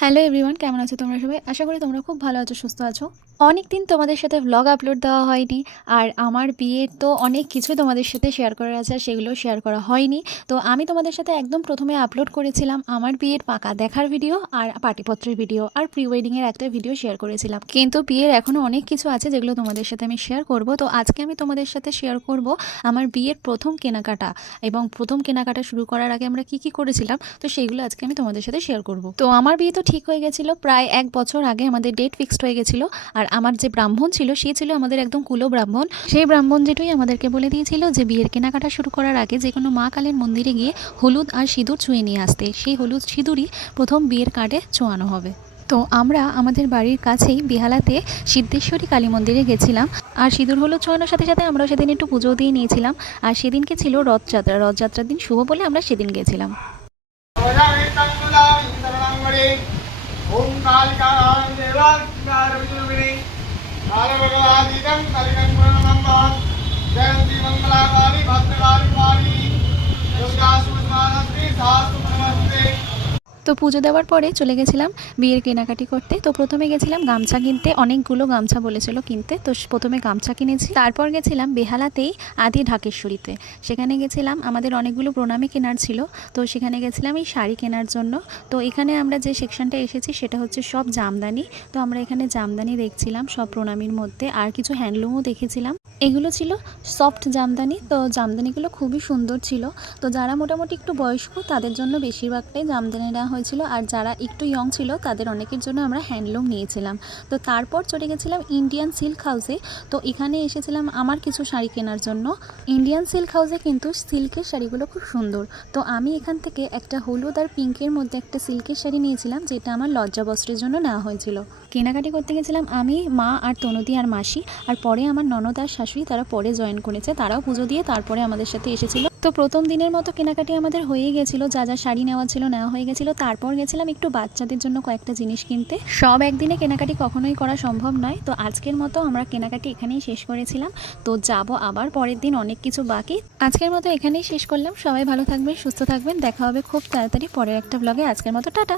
Hello everyone, কেমন আছো তোমরা সবাই? আশা করি তোমরা খুব ভালো আছো, সুস্থ আছো। অনেক দিন তোমাদের সাথে ব্লগ আপলোড দেওয়া হয়নি, আর আমার বিয়ের তো অনেক কিছুই তোমাদের সাথে শেয়ার করার আছে, আর সেগুলো শেয়ার করা হয়নি। তো আমি তোমাদের সাথে একদম প্রথমে আপলোড করেছিলাম আমার বিয়ের পাকা দেখার ভিডিও, আর পার্টিপত্রের ভিডিও, আর প্রি ওয়েডিংয়ের একটা ভিডিও শেয়ার করেছিলাম। কিন্তু বিয়ের এখনও অনেক কিছু আছে যেগুলো তোমাদের সাথে আমি শেয়ার করব। তো আজকে আমি তোমাদের সাথে শেয়ার করব আমার বিয়ের প্রথম কেনাকাটা, এবং প্রথম কেনাকাটা শুরু করার আগে আমরা কি কি করেছিলাম, তো সেইগুলো আজকে আমি তোমাদের সাথে শেয়ার করব। তো আমার বিয়ে তো ঠিক হয়ে গেছিলো প্রায় 1 বছর আগে, আমাদের ডেট ফিক্সড হয়ে গেছিলো। আর আমার যে ব্রাহ্মণ ছিল সে ছিল আমাদের একদম কুলো ব্রাহ্মণ। সেই ব্রাহ্মণ যেটুই আমাদেরকে বলে দিয়েছিল যে বিয়ের কেনাকাটা শুরু করার আগে যে কোনো মা কালীর মন্দিরে গিয়ে হলুদ আর সিঁদুর ছুঁয়ে নিয়ে আসতে, সেই হলুদ সিঁদুরই প্রথম বিয়ের কার্ডে ছোঁয়ানো হবে। তো আমরা আমাদের বাড়ির কাছেই বেহালাতে সিদ্ধেশ্বরী কালী মন্দিরে গেছিলাম, আর সিঁদুর হলুদ ছোঁয়ানোর সাথে সাথে আমরাও সেদিন একটু পুজো দিয়ে নিয়েছিলাম। আর সেদিনকে ছিল রথযাত্রার দিন শুভ বলে আমরা সেদিন গেছিলাম। তো পুজো দেওয়ার পরে চলে গেছিলাম বিয়ের কেনাকাটি করতে। তো প্রথমে গেছিলাম গামছা কিনতে, অনেকগুলো গামছা বলেছিল কিনতে, তো প্রথমে গামছা কিনেছি। তারপর গেছিলাম বেহালাতেই আদি ঢাকেশ্বরীতে, সেখানে গেছিলাম আমাদের অনেকগুলো প্রণামী কেনার ছিল। তো সেখানে গেছিলাম এই শাড়ি কেনার জন্য। তো এখানে আমরা যে সেকশনটা এসেছি সেটা হচ্ছে সব জামদানি। তো আমরা এখানে জামদানি দেখছিলাম সব প্রণামীর মধ্যে, আর কিছু হ্যান্ডলুমও দেখেছিলাম। এগুলো ছিল সফট জামদানি। তো জামদানিগুলো খুবই সুন্দর ছিল। তো যারা মোটামুটি একটু বয়স্ক তাদের জন্য বেশিরভাগটাই জামদানি নেওয়া হয়েছিল, আর যারা একটু ইয়ং ছিল তাদের অনেকের জন্য আমরা হ্যান্ডলুম নিয়েছিলাম। তো তারপর চলে গেছিলাম ইন্ডিয়ান সিল্ক হাউসে। তো এখানে এসেছিলাম আমার কিছু শাড়ি কেনার জন্য। ইন্ডিয়ান সিল্ক হাউসে কিন্তু সিল্কের শাড়িগুলো খুব সুন্দর। তো আমি এখান থেকে একটা হলুদ আর পিঙ্কের মধ্যে একটা সিল্কের শাড়ি নিয়েছিলাম, যেটা আমার লজ্জাবস্ত্রের জন্য নেওয়া হয়েছিল। কেনাকাটি করতে গেছিলাম আমি, মা আর তনুদি আর মাসি, আর পরে আমার ননদ আর শাশুড়ি তারা পরে জয়েন করেছে, তারাও পুজো দিয়ে তারপরে আমাদের সাথে এসেছিল। তো প্রথম দিনের মতো কেনাকাটি আমাদের হয়ে গেছিলো, যা যা শাড়ি নেওয়া ছিল নেওয়া হয়ে গেছিলো। তারপর গেছিলাম একটু বাচ্চাদের জন্য কয়েকটা জিনিস কিনতে। সব একদিনে কেনাকাটি কখনোই করা সম্ভব নয়। তো আজকের মতো আমরা কেনাকাটি এখানেই শেষ করেছিলাম। তো যাব আবার পরের দিন, অনেক কিছু বাকি। আজকের মতো এখানেই শেষ করলাম। সবাই ভালো থাকবেন, সুস্থ থাকবেন, দেখা হবে খুব তাড়াতাড়ি পরের একটা ব্লগে। আজকের মতো টাটা।